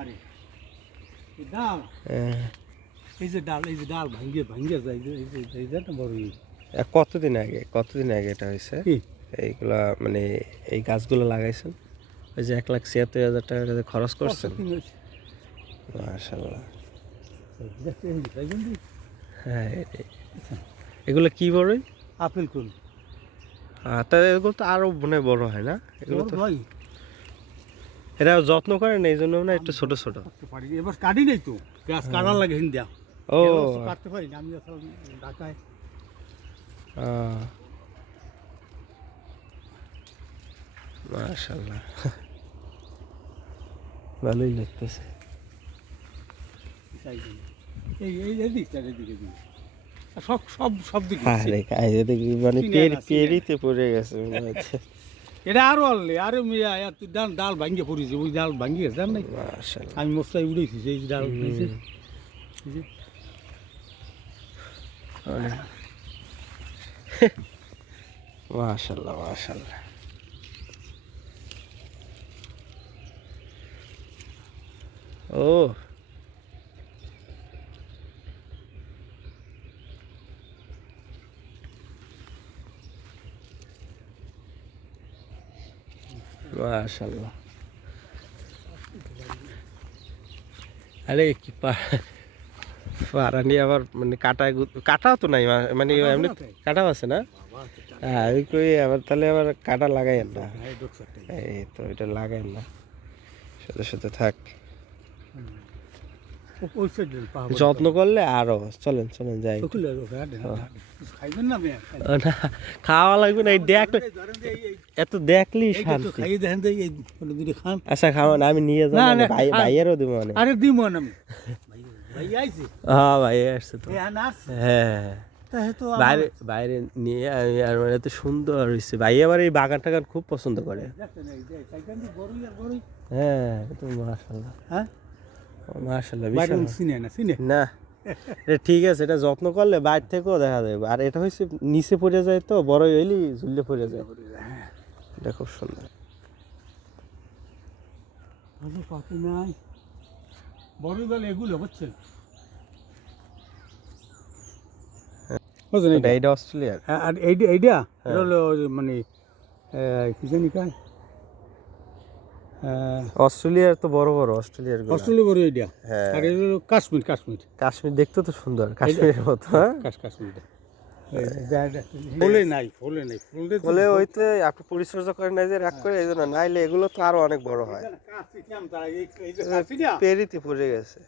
আরে এই ডাল এই যে ডাল ভাঙ্গিয়ে যায় এই যে না বড় কতদিন আগে এটা হয়েছে এইগুলা মানে এই গাছগুলো লাগাইছেন ওই যে 1,76,000 টাকা করে খরচ করছেন মাশাআল্লাহ হ্যাঁ এগুলো কি বড়ই আপেল কুল তা এগুলো তো আরো মনে বড় হয় না এগুলো তো ভাই এরা যত্ন করেন এই জন্য না একটু ছোট ছোট পারি এবার কাটি নাই তো গাছ কাটার লাগে হিন্দা ও কাটতে পারি না আমি আসলে ঢাকায় মাশাআল্লাহ ভালোই লাগতেছে এই এই এদিকটা এদিকে সব সব সব দিকে আরে কাজে দেখি মানে পেরিতে পড়ে গেছে মনে হচ্ছে এটা আরো আনলে আরো মিয়া তুই ডাল ভাঙ্গে পড়েছে ওই ডাল ভাঙ্গে গেছে জান নাই মাশাআল্লাহ আমি মশাই উড়েছি এই ডাল উড়েছে মাশাআল্লাহ মাশাআল্লাহ ও মাশাআল্লাহ আরে কি পারানি আবার মানে কাটাও তো নাই মানে এমনি কাটাও আছে না হ্যাঁ ওই কই আবার তাহলে আবার কাটা লাগাইয়েন না এই তো এটা লাগাইয়েন না সাথে সাথে থাক যত্ন করলে আরো চলেন যাই না খাওয়া লাগবে না এত দেখলি শান্তি আচ্ছা খাওয়ান আমি নিয়ে যাবো ভাইয়েরও দিব মানে আরে দিব না আমি হ্যাঁ ভাই আসছে তো হ্যাঁ বাইরে বাইরে নিয়ে আমি আর মানে এত সুন্দর হয়েছে ভাই আবার এই বাগান টাগান খুব পছন্দ করে হ্যাঁ তো মাশাআল্লাহ হ্যাঁ মাশাআল্লাহ না এটা ঠিক আছে এটা যত্ন করলে বাইরে থেকেও দেখা যাবে আর এটা হচ্ছে নিচে পড়ে যায় তো বড় হইলি ঝুললে পড়ে যায় এটা খুব সুন্দর বড় গেলে এগুলো বুঝছেন এটা অস্ট্রেলিয়ার আর এইটা হলো মানে কি জানি কাজ অস্ট্রেলিয়ার তো বড় অস্ট্রেলিয়া বড় এইটা আর এটা হলো কাশ্মীর দেখতে তো সুন্দর কাশ্মীরের মতো হ্যাঁ কাশ্মীর ফুলে নাই ফুলে ওইতে আপনি পরিচর্যা করেন না যে রাগ করে এই জন্য নাইলে এগুলো তো আরো অনেক বড় হয় পেরিতে পড়ে গেছে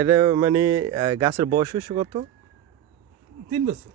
এটা মানে গাছের বয়স কত 3 বছর